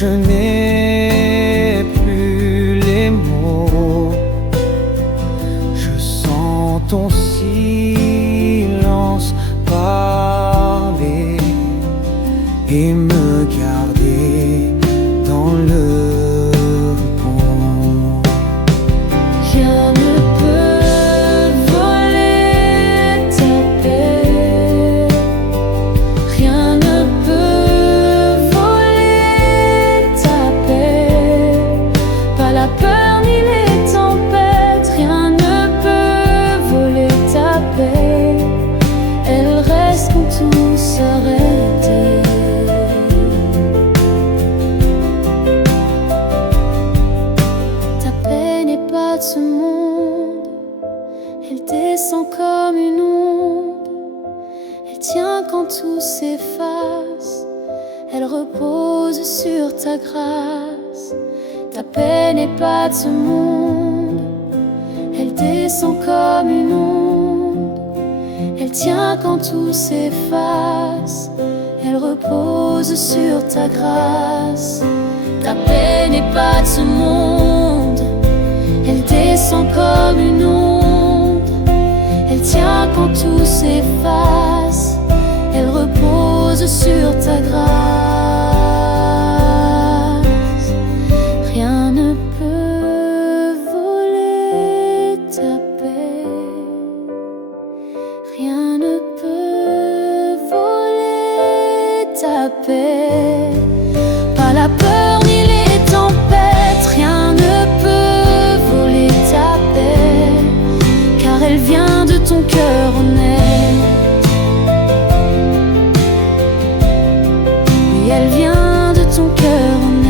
je n'ai plus les mots. Je sens ton silence parler et me garder dans le repos. Rien ne peut voler ta paix. Rien ne peut voler ta paix. Pas la peur ni les tempêtes. Rien ne peut voler ta paix. Elle reste quand tout s'arrête. Ta paix n'est pas de ce monde. Elle descend comme une onde. Elle tient quand tout s'efface. Elle repose sur ta grâce. Ta paix n'est pas de ce monde. Elle descend comme une onde. Elle tient quand tout s'efface. Elle repose sur ta grâce. Ta paix n'est pas de ce monde. Elle descend comme une onde. Elle tient quand tout s'efface. Elle repose sur ta grâce. Rien ne peut voler ta paix. Rien ne peut voler ta paix. Pas la peur ni les tempêtes. Rien ne peut voler ta paix. Car elle vient de ton cœur honnête. Oui, elle vient de ton cœur honnête.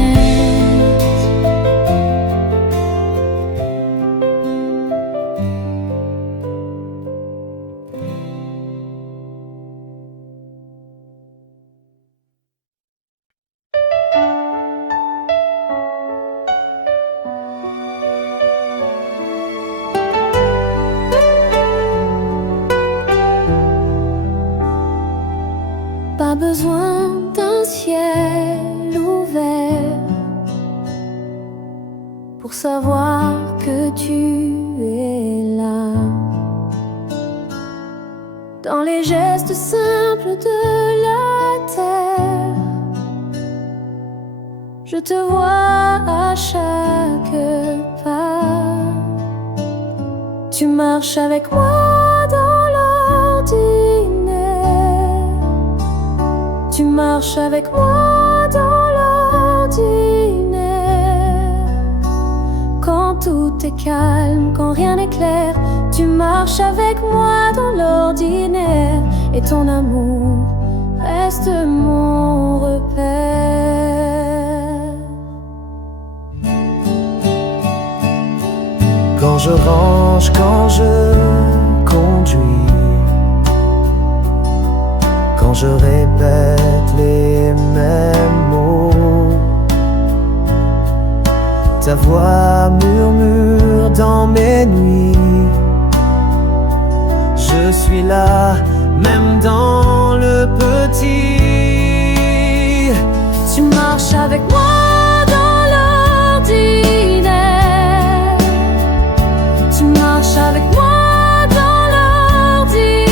Pas besoin d'un ciel ouvert pour savoir que tu es là. Dans les gestes simples de la terre, je te vois à chaque pas. Tu marches avec moi dans l'ordinaire. Tu marches avec moi dans l'ordinaire. Quand tout est calme, quand rien n'est clair, tu marches avec moi dans l'ordinaire. Et ton amour reste mon repère. Quand je range, quand je conduis, quand je répète les mêmes mots, ta voix murmure dans mes nuits. Je suis là, même dans le petit. Tu marches avec moi dans l'ordinaire. Tu marches avec moi dans l'ordinaire.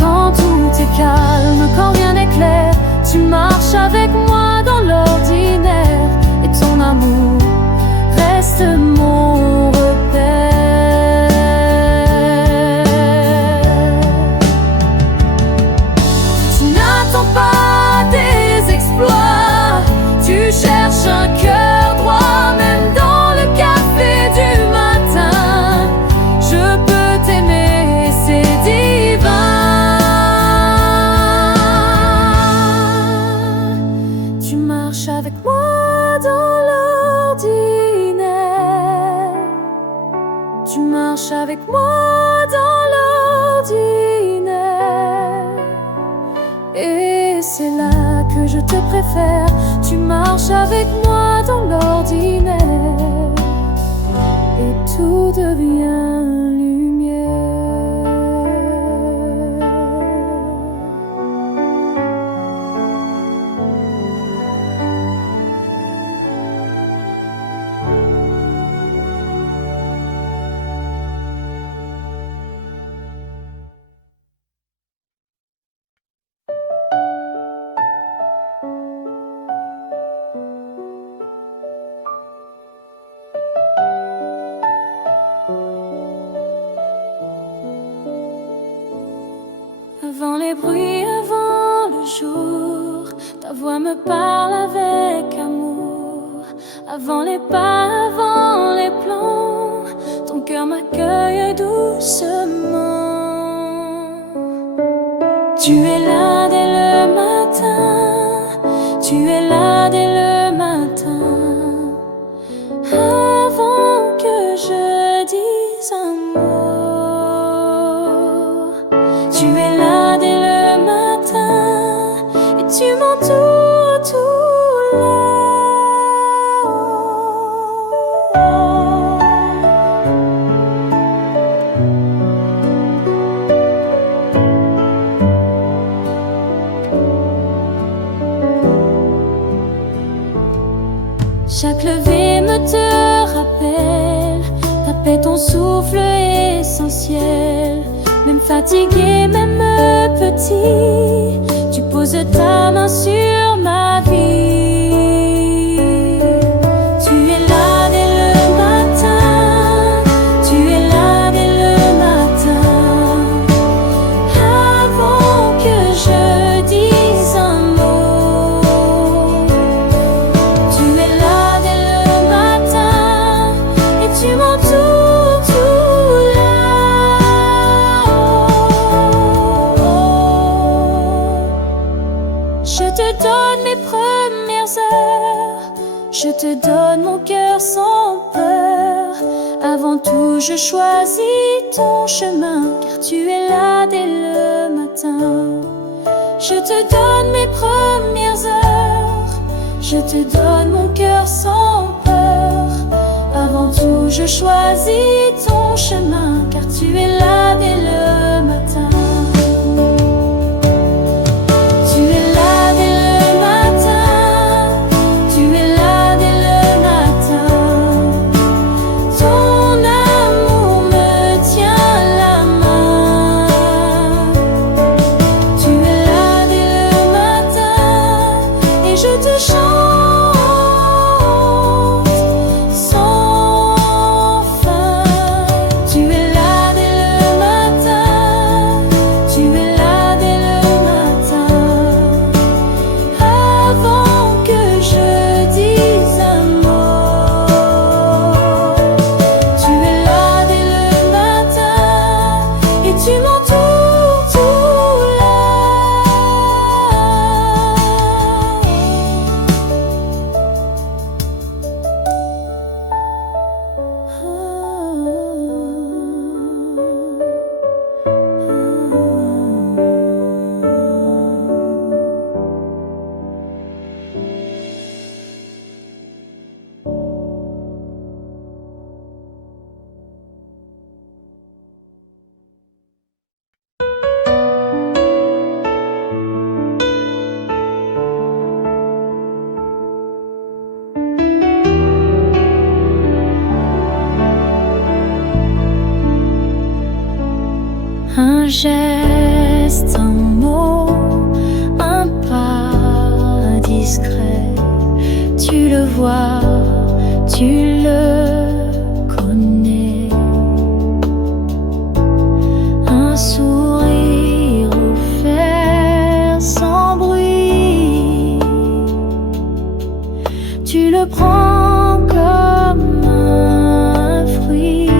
Quand tout est calme, quand rien n'est clair, tu marches avec moi dans l'ordinaire. Et ton amour reste mon repère. Tu n'attends pas des exploits. Tu cherches un cœur droit, même dans le café du matin. Je peux t'aimer, c'est divin. Tu marches avec moi dans l'ordinaire. Tu marches avec moi dans l'ordinaire. Et c'est là que je te préfère. Tu marches avec moi dans l'ordinaire. Et tout devient lumière. voix me parle avec amour. Avant les pas, avant les plans, ton cœur m'accueille doucement. Tu es là dès le matin, tu es là dès le matin. Avant que je dise un mot, tu es là dès le matin et tu m'entoures tout là. Chaque levée me te rappelle, t'appelles ton souffle essentiel. Même fatigué, même petit, tu poses ta main sur ma vie. Tu es là dès le matin, tu es là dès le matin. Avant que je dise un mot, tu es là dès le matin et tu m'entoures tout là. Je te donne mes premières heures, je te donne mon cœur sans peur. Avant tout, je choisis ton chemin, car tu es là dès le matin. Je te donne mes premières heures, je te donne mon cœur sans peur. Avant tout, je choisis ton chemin, car tu es là dès le matin. Tu es là dès le matin, tu es là dès le matin. Ton amour me tient la main. Tu es là dès le matin et je te chante sans fin. Tu es là dès le matin, tu es là dès le matin. Avant que je dise un mot, tu es là dès le matin et tu m'entoures tout là. Un geste, un mot, un pas discret. Tu le vois, tu le connais. Un sourire offert sans bruit. Tu le prends comme un fruit.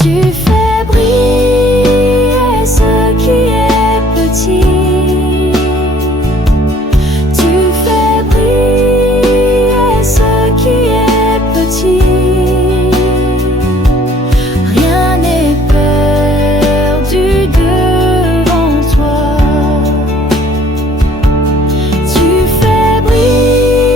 Tu fais briller ce qui est petit. Tu fais briller ce qui est petit. Rien n'est perdu devant toi. Tu fais briller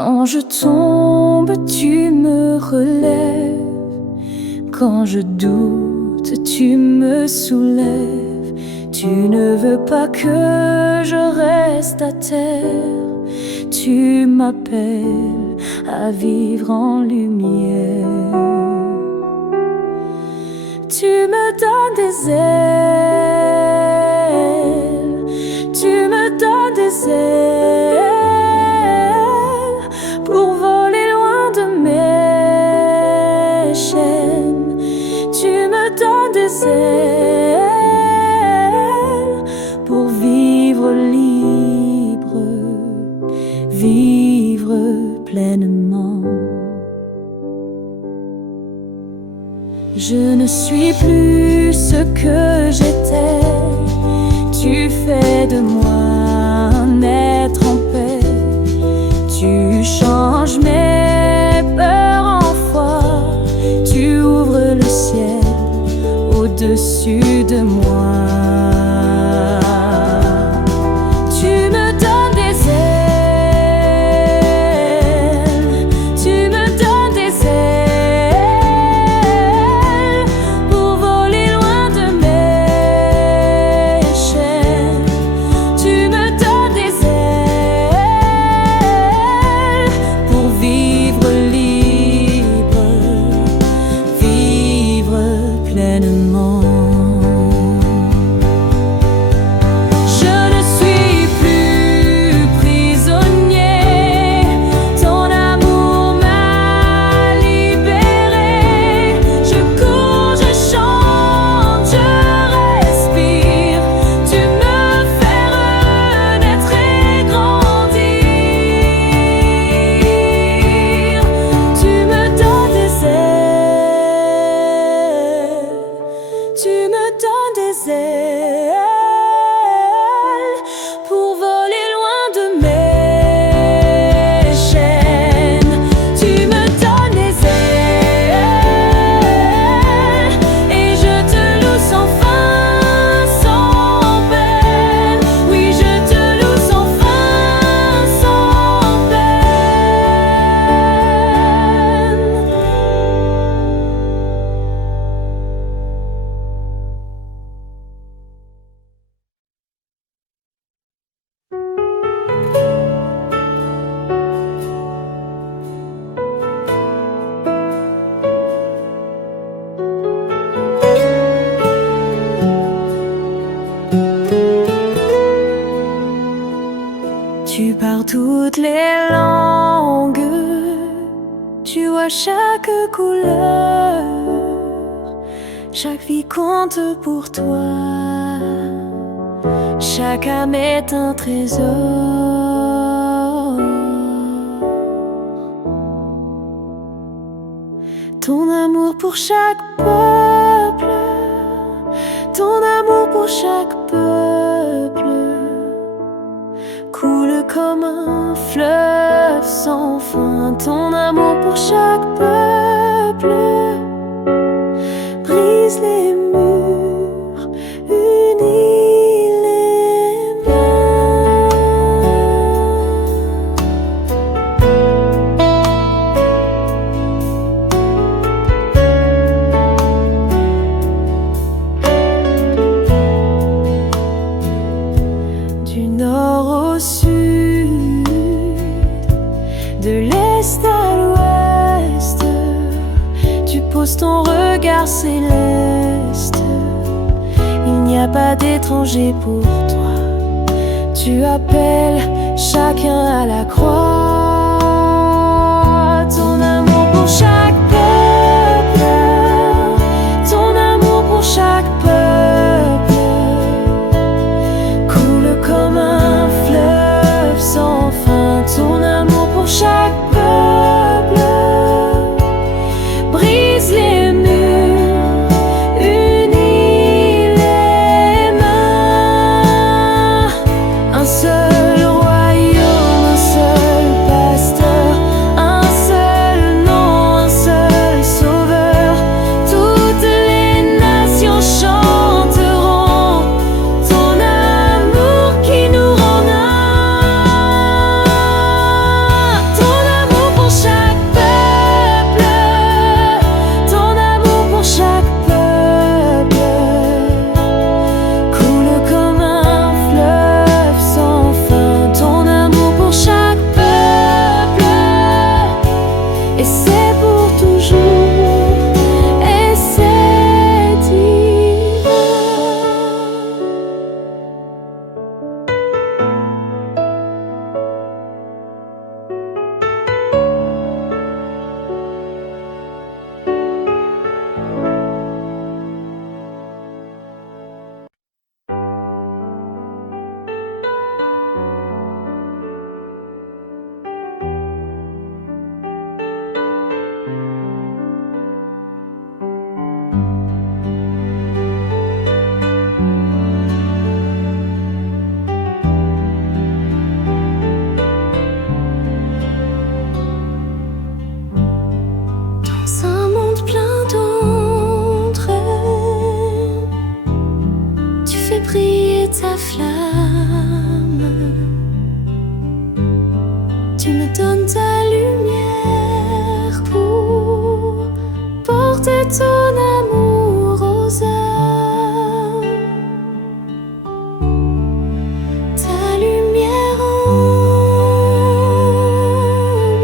Quand je tombe, tu me relèves. Quand je doute, tu me soulèves. Tu ne veux pas que je reste à terre. Tu m'appelles à vivre en lumière. Tu me donnes des ailes. Tu me donnes des ailes pour voler loin de mes chaînes. Tu me donnes des ailes pour vivre libre, vivre pleinement. Je ne suis plus ce que j'étais. Tu fais de moi un être en paix. Tu changes mes peurs en foi. Tu ouvres le ciel au-dessus de moi. Tu me donnes des ailes. Tu me donnes des ailes pour voler loin de mes chaînes. Tu me donnes des ailes pour vivre libre, vivre pleinement. Tu me donnes des ailes pour voler loin de mes chaînes. Tu me donnes des ailes et je te loue sans fin, sans peine. Oui, je te loue sans fin, sans peine. Tu parles toutes les langues, tu vois chaque couleur, chaque vie compte pour toi, chaque âme est un trésor. Ton amour pour chaque peuple, ton amour pour chaque peuple coule comme un fleuve sans fin. Ton amour pour chaque peuple brise les murs, unit les mains. Du nord au sud, de l'est à l'ouest, tu poses ton regard céleste. Il n'y a pas d'étranger pour toi. Tu appelles chacun à la croix. Ton amour pour chaque peuple, ton amour pour chaque peuple coule comme un fleuve sans fin. Ton amour pour chaque peuple brise les murs, unit les mains. Un seul royaume, un seul pasteur, un seul nom, un seul Tu me donnes ta lumière pour porter ton amour aux âmes. Ta lumière en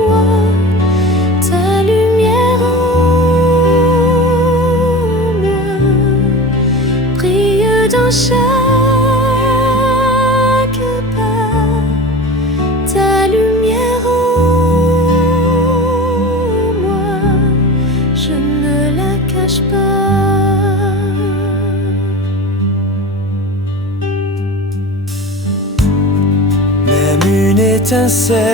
moi, ta lumière en moi, brille dans chaque pas. Ta lumière en moi, je ne la cache pas. Même une étincelle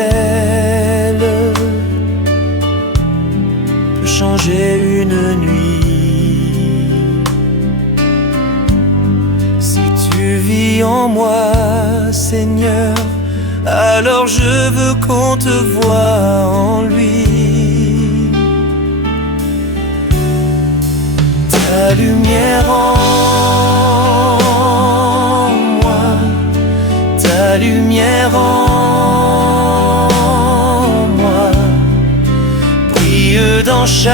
peut changer une nuit. Si tu vis en moi, Seigneur, alors je veux qu'on te voie en lui. Ta lumière en moi, ta lumière en moi, brille dans chaque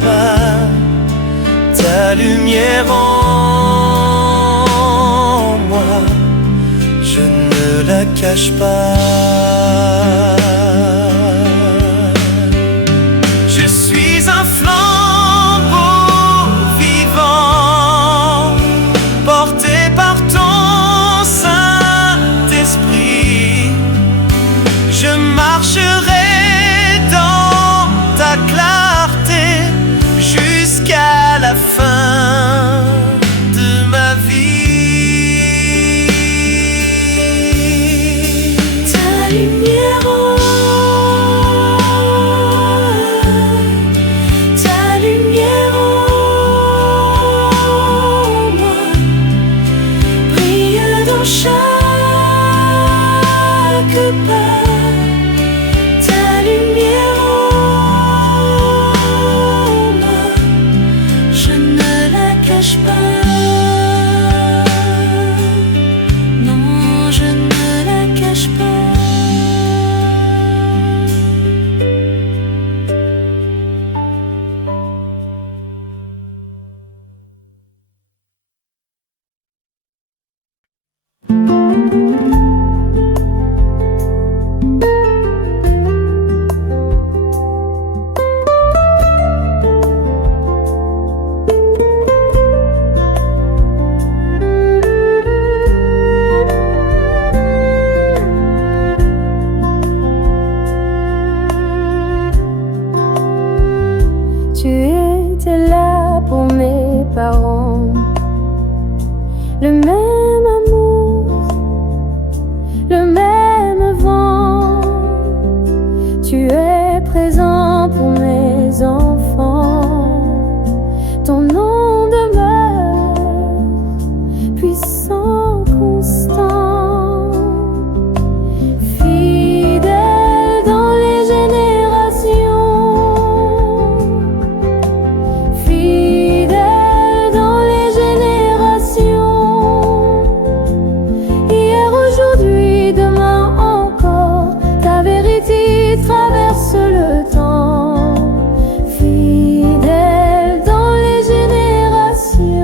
pas. Ta lumière en moi, je ne la cache pas. Je suis un flambeau vivant, porté par ton Saint-Esprit. Je marcherai dans ta clarté jusqu'à la fin de ma vie. Ta lumière en moi, brille dans chaque pas. Ta lumière en moi, je ne la cache pas. Non, je ne la cache pas. Tu étais là pour mes parents, le même amour, le même vent. Tu es présent pour mes enfants. Ton nom demeure puissant, constant, fidèle dans les générations. Fidèle dans les générations. Hier, aujourd'hui, demain encore, ta vérité traverse le temps. Fidèle dans les générations.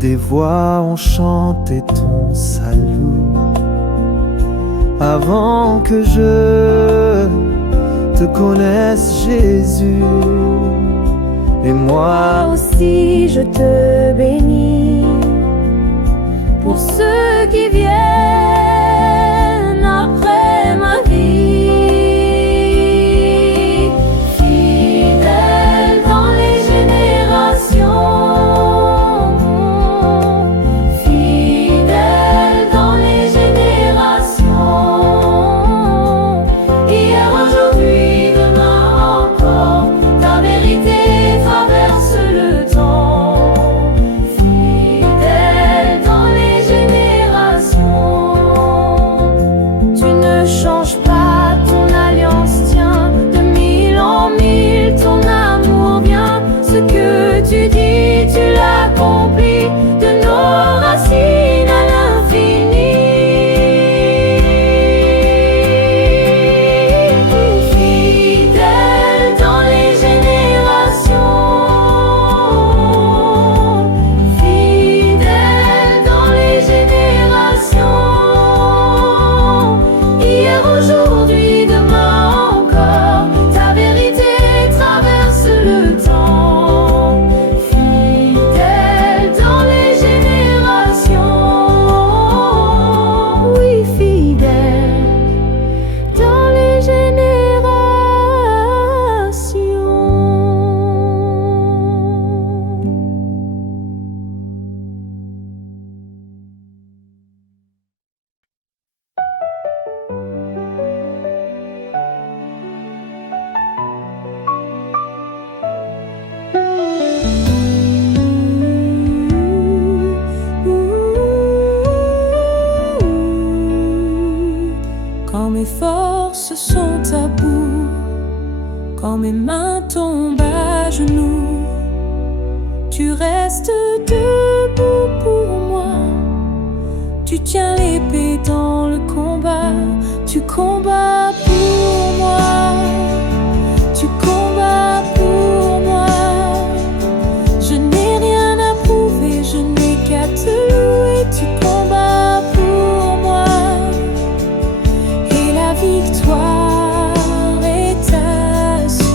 Des voix ont chanté ton salut avant que je te connaisse, Jésus. Et moi Aussi je te bénis pour ceux qui viennent après ma vie. Fidèle dans les générations. Fidèle dans les générations. Hier, aujourd'hui, demain encore, ta vérité traverse le temps. Fidèle dans les générations. restes debout pour moi. Tu tiens l'épée dans le combat. Tu combats pour moi. Tu combats pour moi. Je n'ai rien à prouver, je n'ai qu'à te louer. Tu combats pour moi. Et la victoire est assurée.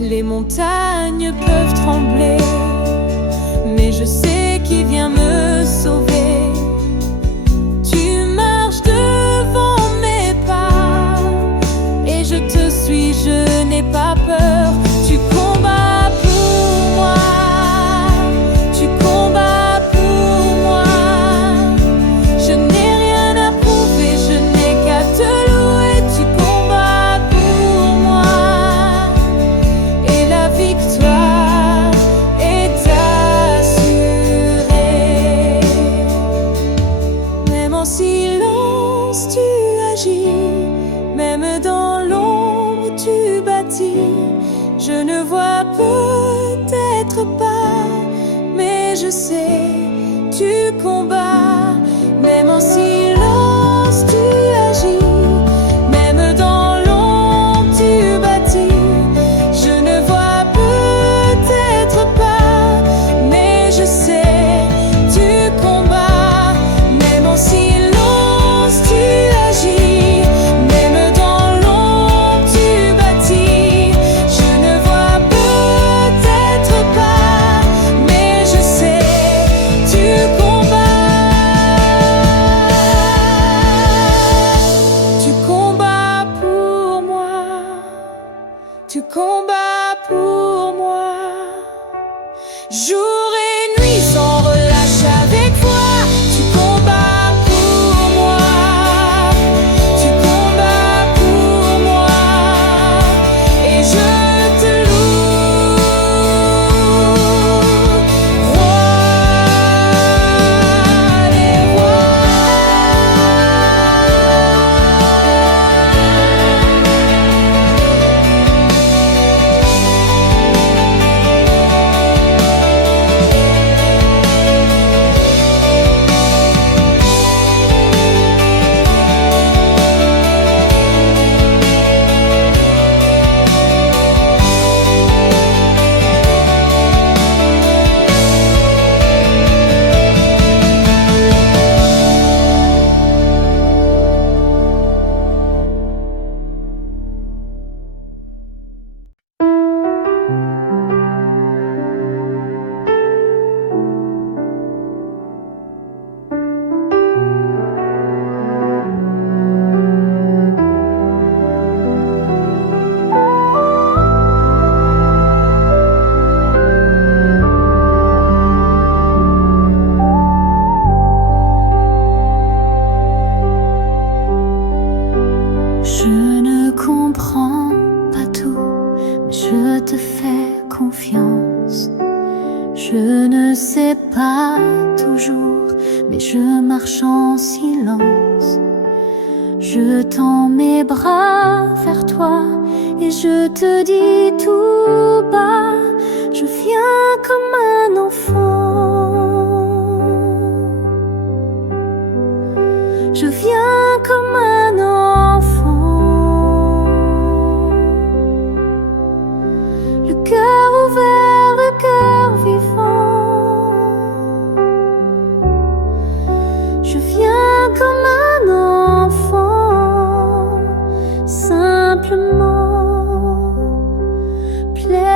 Les montagnes peuvent trembler, mais je sais qui vient me sauver. Tu marches devant mes pas, et je te suis, je n'ai pas peur. Tu combats pour moi. Tu combats pour moi. Je n'ai rien à prouver, je n'ai qu'à te louer. Tu combats pour moi. Et la victoire est assurée. Même en silence tu agis, même dans l'ombre tu bâtis. Je ne vois peut-être pas, mais je sais, tu combats. Même en silence tu agis, même dans l'ombre tu bâtis. Je ne vois peut-être pas, mais je sais, tu combats. Même en silence tu agis, même dans l'ombre tu bâtis. Je ne vois peut-être pas, mais je sais, tu combats. Tu combats pour moi. Tu combats pour moi. Jour et nuit sans relâche avec foi. Tu combats pour moi. Tu combats pour moi. Et je te loue, roi des rois. Je ne comprends pas tout, mais je te fais confiance. Je ne sais pas toujours, mais je marche en silence. Je tends mes bras vers toi et je te dis tout bas, je viens comme un enfant. Je viens comme un enfant. Le cœur ouvert, le cœur vivant. Je viens comme un enfant, simplement, pleinement.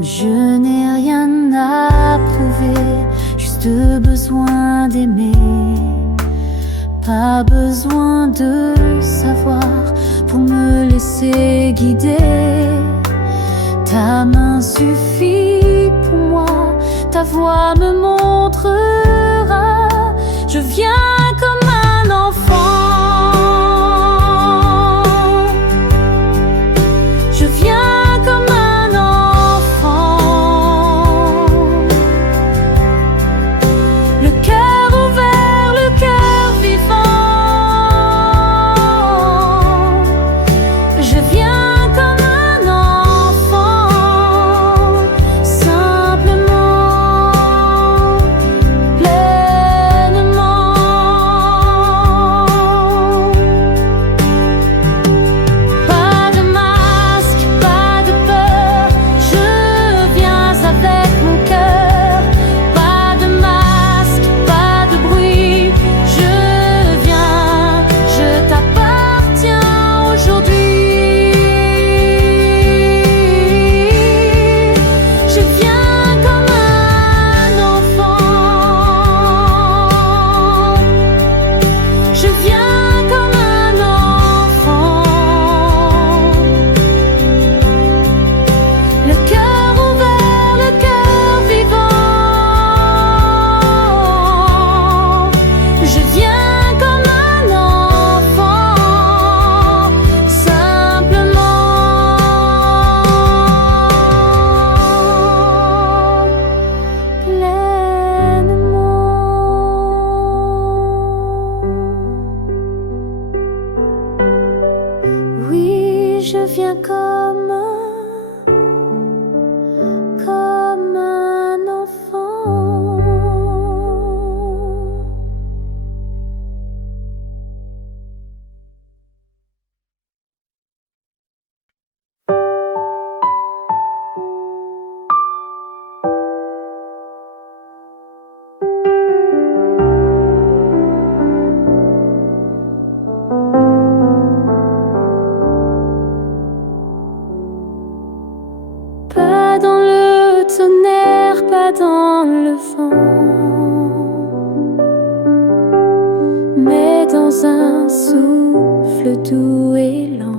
Je n'ai rien à prouver, juste besoin d'aimer. Pas besoin de savoir pour me laisser guider. Ta main suffit pour moi, ta voix me montrera. Je viens comme un enfant. Je viens comme un enfant. vent, mais dans un souffle doux et lent.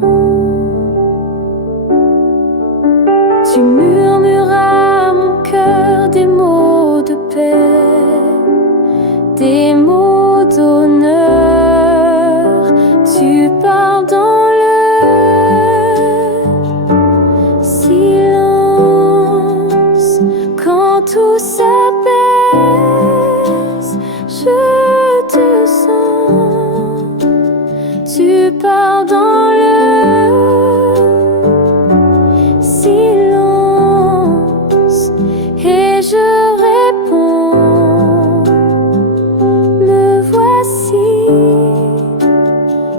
Tu murmuras à mon cœur des mots de paix, des mots d'honneur. Tu parles dans le silence. Quand tout s'apaise, je te sens. Tu parles dans le silence et je réponds. Me voici,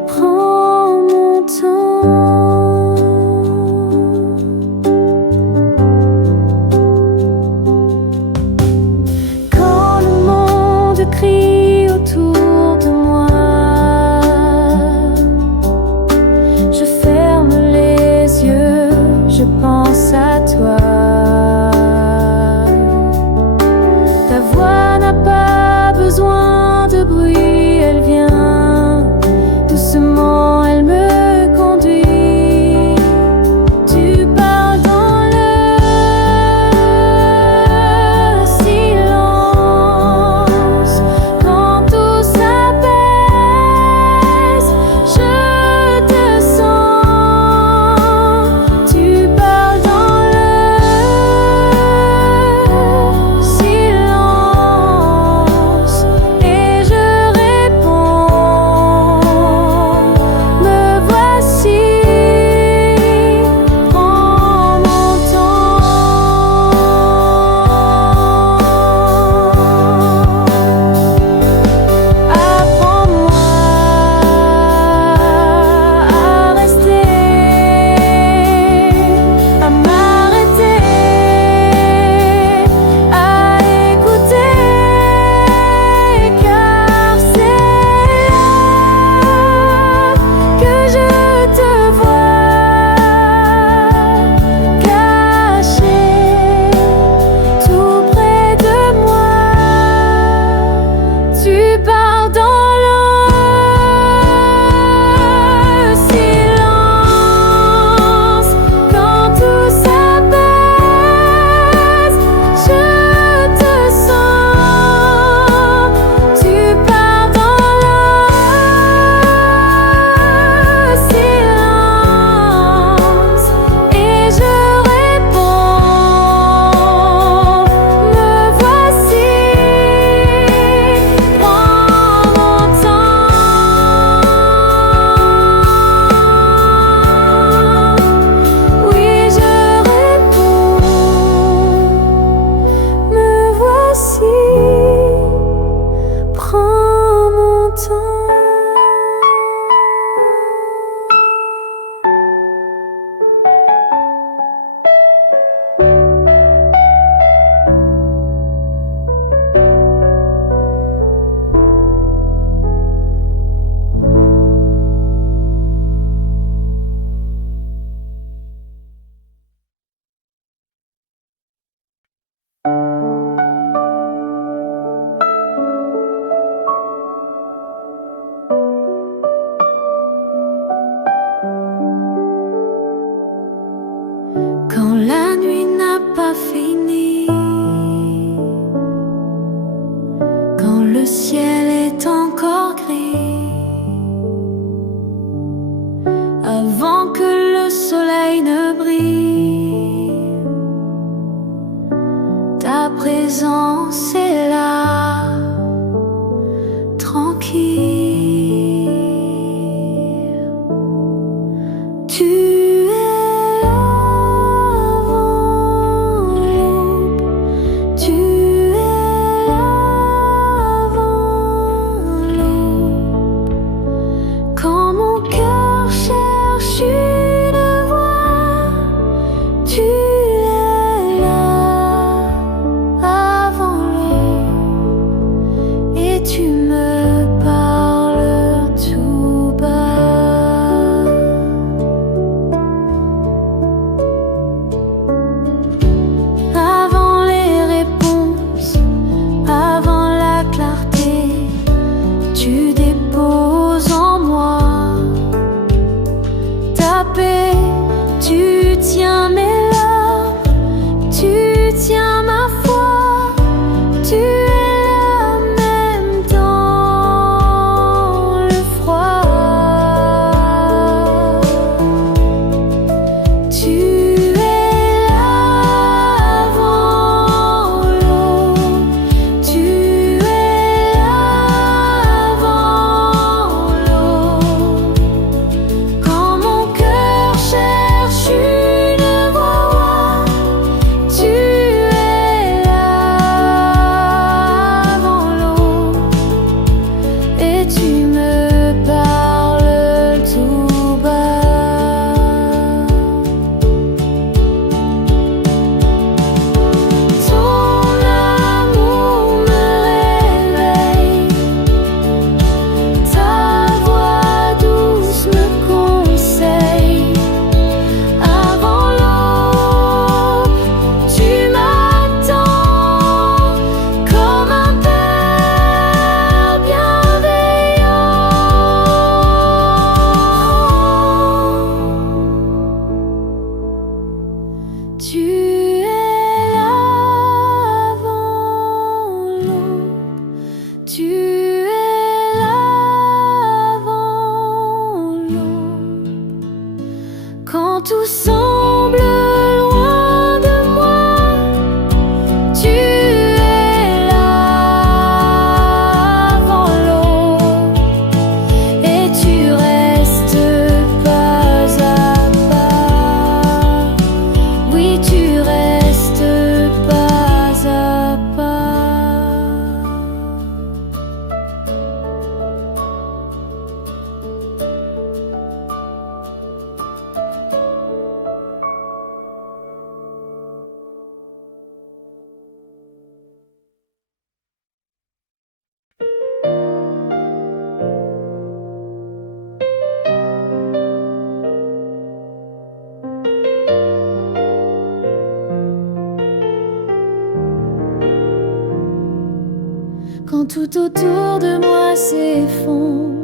prends mon temps. Quand le monde crie autour de moi, je ferme les yeux, je pense à toi. Ta voix n'a pas besoin de bruit, elle vient doucement, elle me conduit. Tu parles dans le silence. Quand tout s'apaise, je te sens. Tu parles dans le silence et je réponds. Me voici, prends mon temps. Apprends-moi à rester, à m'arrêter, à écouter, car c'est là que je te vois, caché tout près de moi. Tu parles dans le silence. Quand tout s'apaise, je te sens. Tu parles dans le silence et je réponds. Me voici, prends mon temps. Oui, je réponds. Me voici, prends mon temps. Quand la nuit n'a pas fini, quand le ciel est encore gris, avant que le soleil ne brille, ta présence est là, tranquille. Tu es là avant l'aube, tu es là avant l'aube. Quand mon cœur cherche une voix, tu es là avant l'aube. Quand tout autour de moi s'effondre,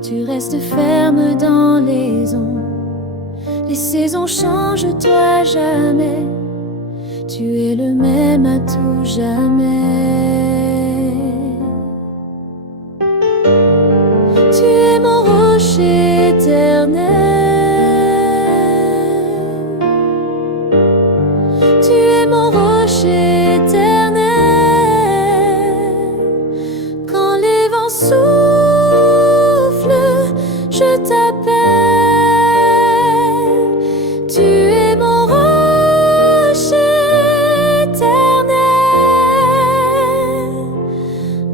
tu restes ferme dans les ondes. Les saisons changent, toi jamais. Tu es le même à tout jamais. Tu es mon rocher éternel. Tu es mon rocher éternel. Quand les vents soufflent, je t'appelle. Tu es mon rocher éternel.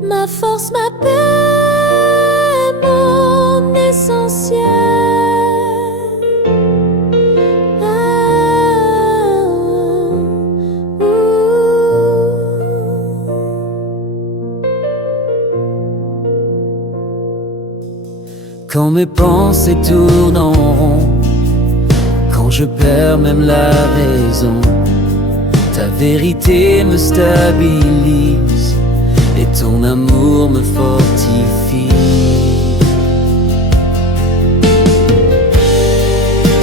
Ma force, ma paix, mon essentiel. Quand mes pensées tournent en rond, quand je perds même la raison, ta vérité me stabilise et ton amour me fortifie.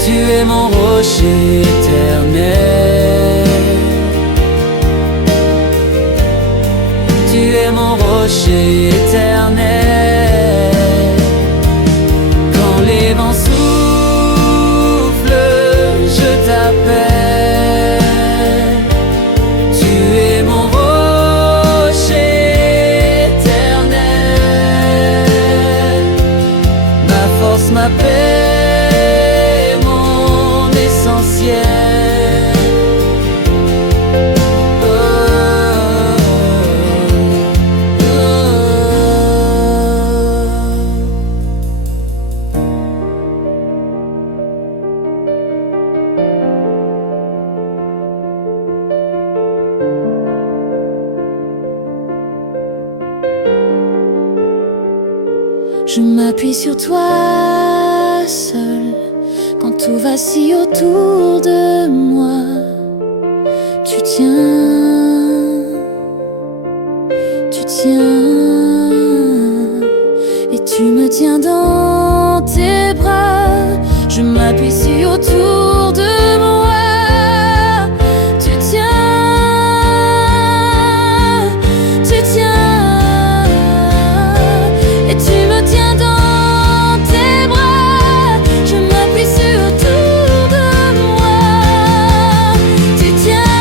Tu es mon rocher éternel. Tu es mon rocher éternel. Les vents soufflent, je t'appelle. Tu es mon rocher éternel. Ma force, ma paix, mon essentiel. Je m'appuie sur toi seul quand tout vacille autour de moi. Tu tiens, et tu me tiens dans tes bras. Je m'appuie si autour de moi. Tu tiens, et tu me tiens dans tes bras. Je m'appuie sur autour de moi. Tu tiens,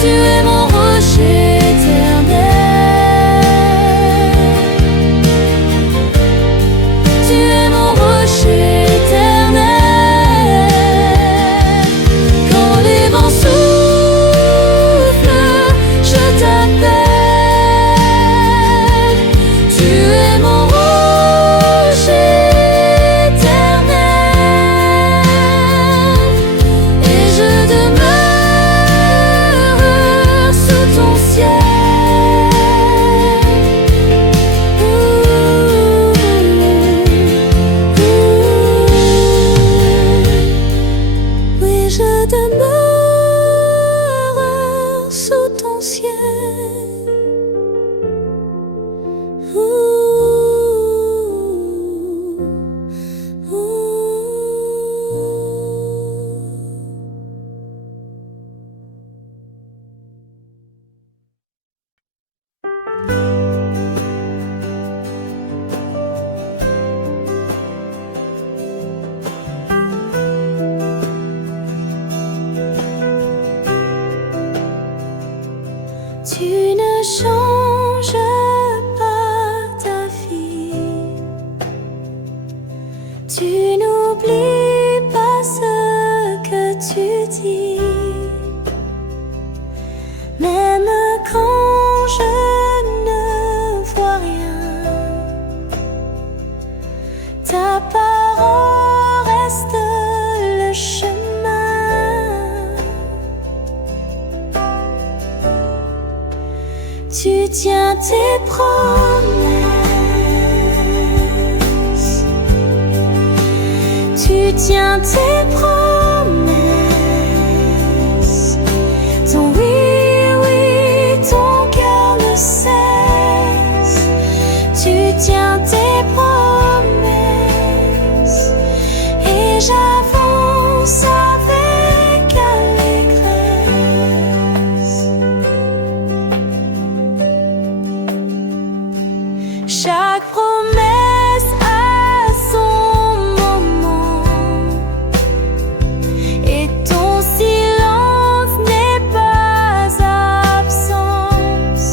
tu es mon rocher éternel. Tu es mon rocher éternel. Quand les vents soufflent, je t'appelle. Tu es mon rocher éternel. Et je demeure sous ton ciel. Oui, je demeure sous ton ciel. Tu ne changes pas ta vie. Tu n'oublies pas ce que tu dis. Même quand je ne vois rien, ta parole reste le chemin. Tu tiens tes promesses. Tu tiens tes promesses. j'avance avec allégresse. Chaque promesse a son moment, et ton silence n'est pas absence.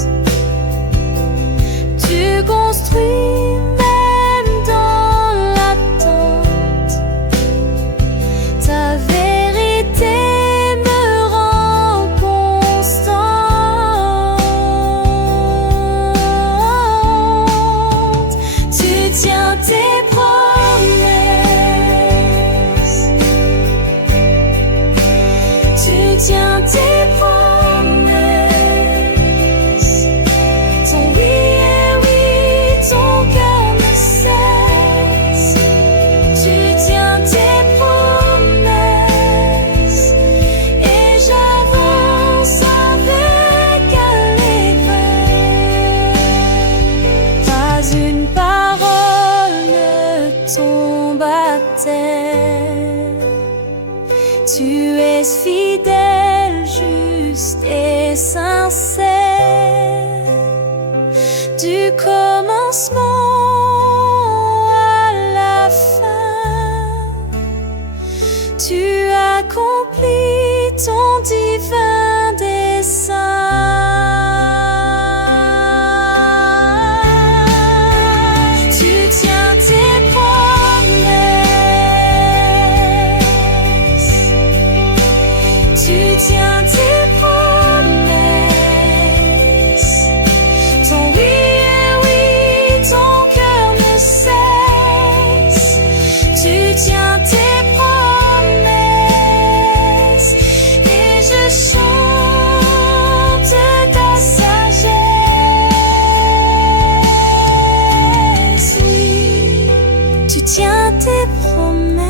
Tu construis même dans l'attente. Ta vérité me rend constante. Tu tiens tes promesses. Tu tiens tes promesses. Ton oui est oui, ton cœur ne cesse. Tu tiens tes promesses, et j'avance avec allégresse. Pas une parole ne tombe à terre. Tu es fidèle, juste et sincère. Du commencement à la fin, tu accomplis ton divin dessein. Tu tiens tes promesses. Tu tiens tes promesses. Ton oui est oui, ton cœur ne cesse. Tu tiens tes promesses, et je chante ta sagesse. Oui, tu tiens tes promesses.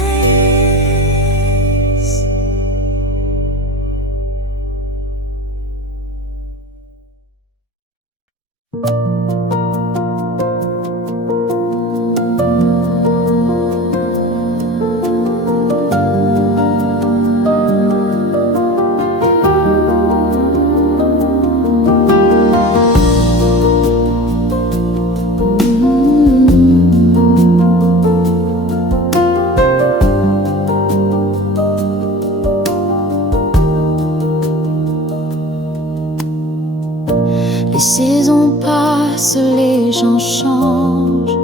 Les saisons passent, les gens changent,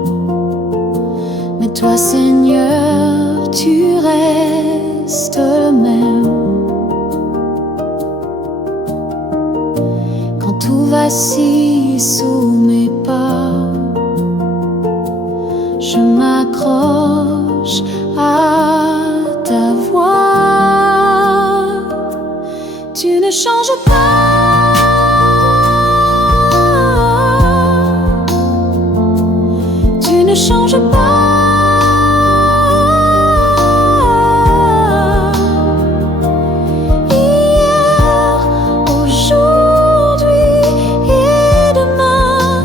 mais toi, Seigneur, tu restes le même. Quand tout vacille sous mes pas, je m'accroche à ta voix. Tu ne changes pas. Tu ne changes pas. Hier, aujourd'hui et demain,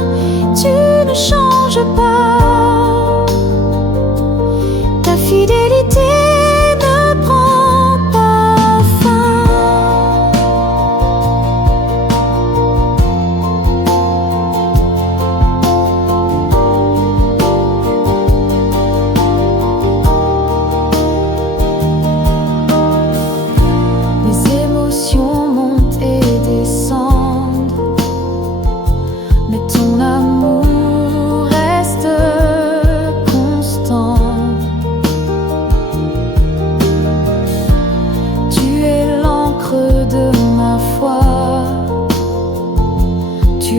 tu ne changes pas. Ta fidélité ne prend pas fin.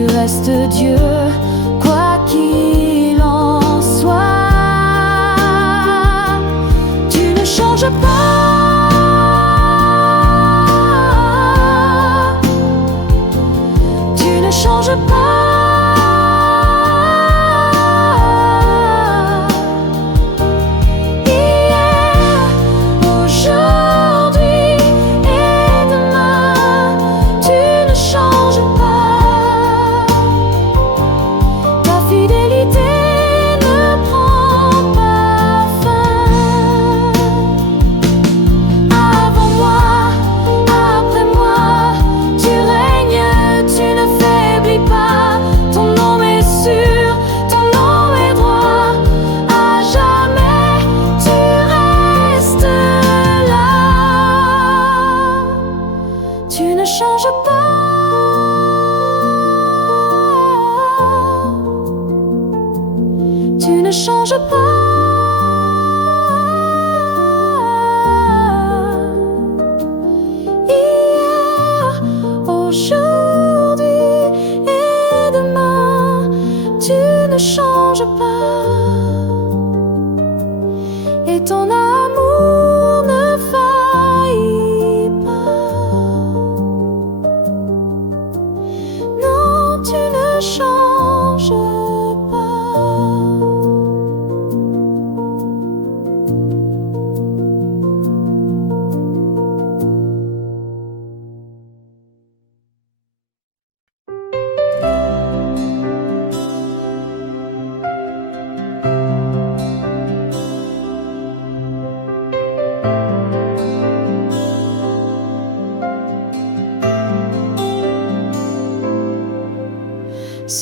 Reste Dieu, quoi qu'il en soit. Tu ne changes pas. Tu ne changes pas.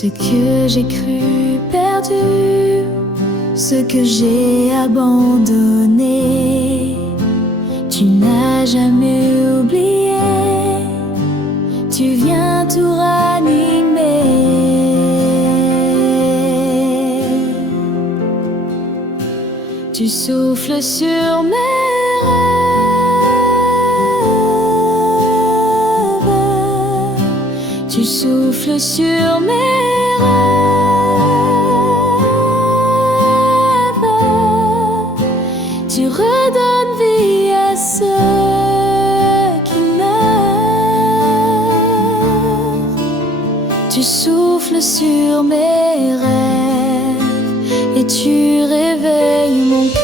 Ce que j'ai cru perdu, ce que j'ai abandonné, tu n'as jamais oublié, tu viens tout ranimer. Tu souffles sur mes rêves, tu souffles sur mes rêves, tu redonnes vie à ceux qui meurent. Tu souffles sur mes rêves et tu réveilles mon cœur.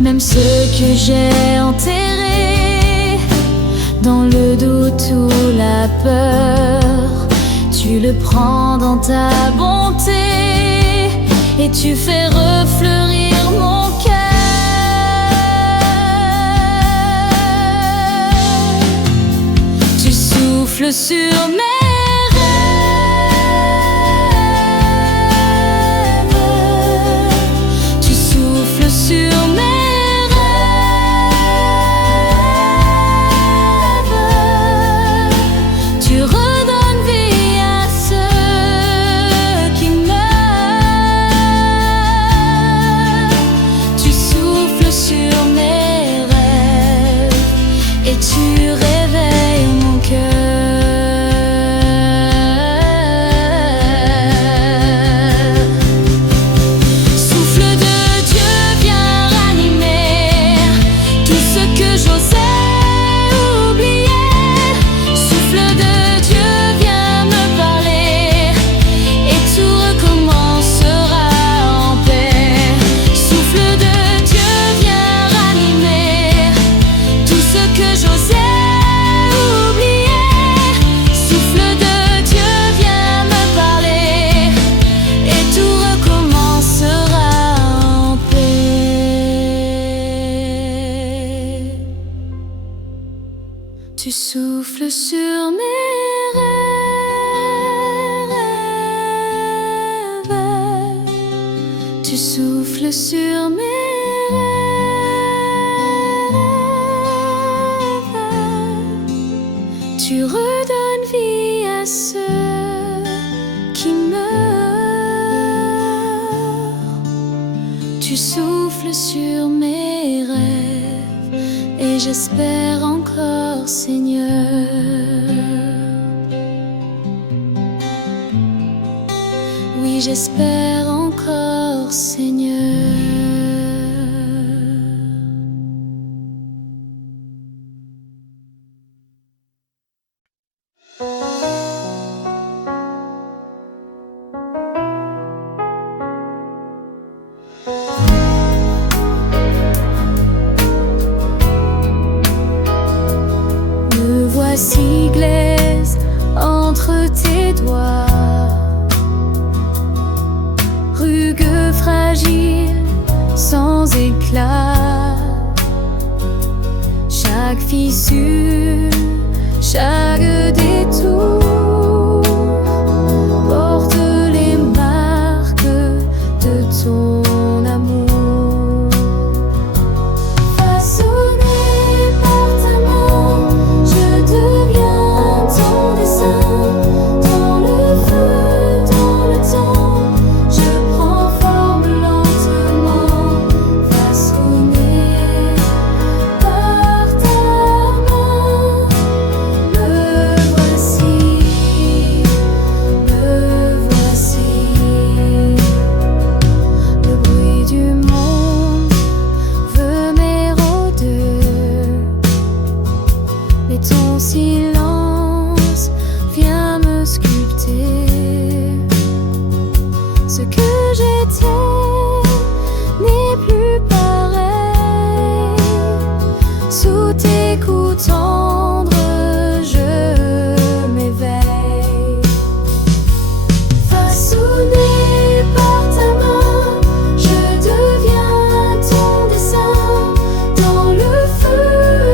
Même ceux que j'ai enterrés dans le doute ou la peur, tu le prends dans ta bonté et tu fais refleurir mon cœur. Tu souffles sur mes rêves, tu souffles sur mes tu souffles sur mes rêves, tu souffles sur mes rêves, tu redonnes vie à ceux qui meurent. Tu souffles sur mes rêves et j'espère encore, Seigneur. Oui, j'espère encore, Seigneur. Si glaise entre tes doigts, rugueux, fragile, sans éclat, chaque fissure, chaque détour porte les marques de ton amour. Feu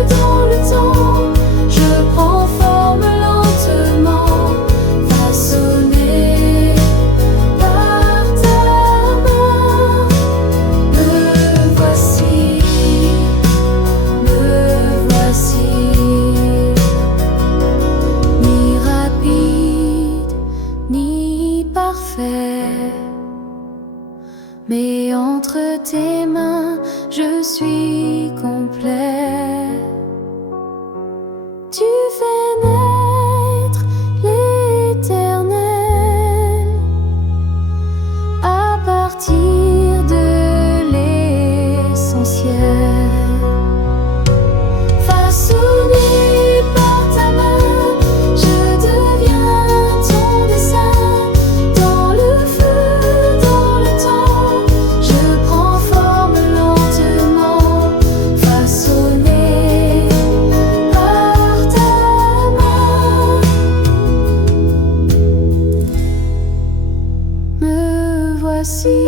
fait. Mais entre tes mains, je suis complet. Tu fais naître l'éternel à partir de l'essentiel. Façonné par ta main, je deviens ton dessin. Dans le feu, dans le temps, je prends forme lentement. Façonné par ta main, me voici.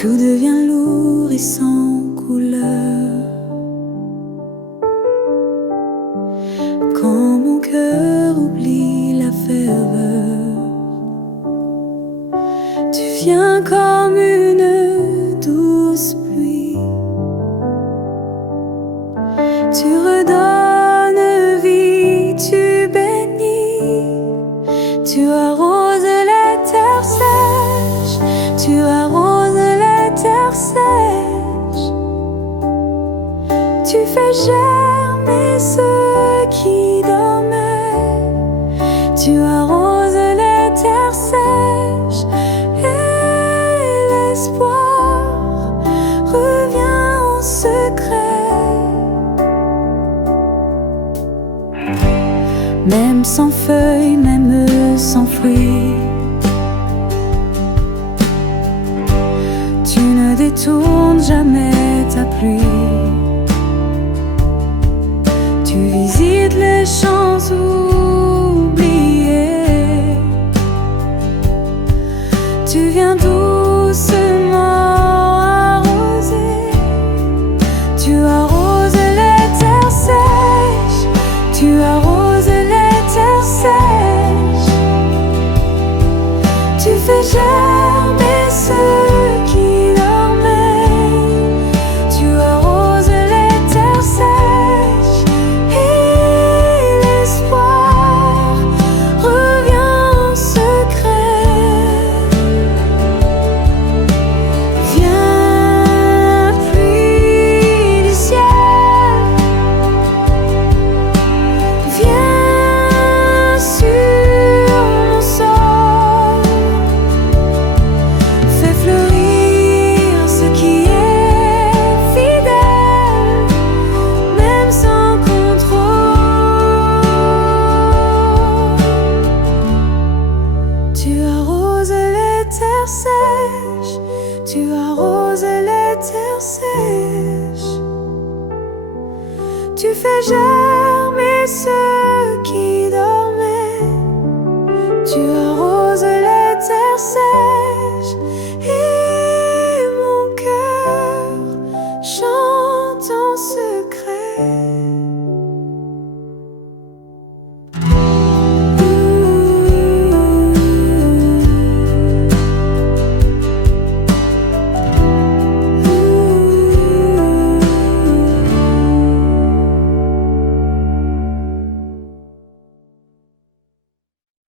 Tout devient lourd et sans couleur, quand mon cœur oublie la ferveur, tu viens comme une douce pluie, tu redonnes vie, tu bénis, tu arroses la terre sèche, tu arroses la terre sèche, tu fais germer ceux qui dormaient, tu arroses la terre sèche et l'espoir revient en secret. Même sans feuilles, même sans fruits, tu ne détournes jamais ta pluie. Tu visites les champs oubliés, tu viens doucement arroser, tu arroses les terres sèches, tu arroses les terres sèches, tu fais germer ceux qui dormaient, tu arroses les terres sèches et l'espoir revient en secret. Viens, pluie du ciel, viens sur mon sol, fais fleurir ce qui est fidèle, même sans contrôle. Tu arroses les terres sèches, tu arroses les terres sèches, tu fais germer ceux qui dormaient, tu arroses les terres sèches.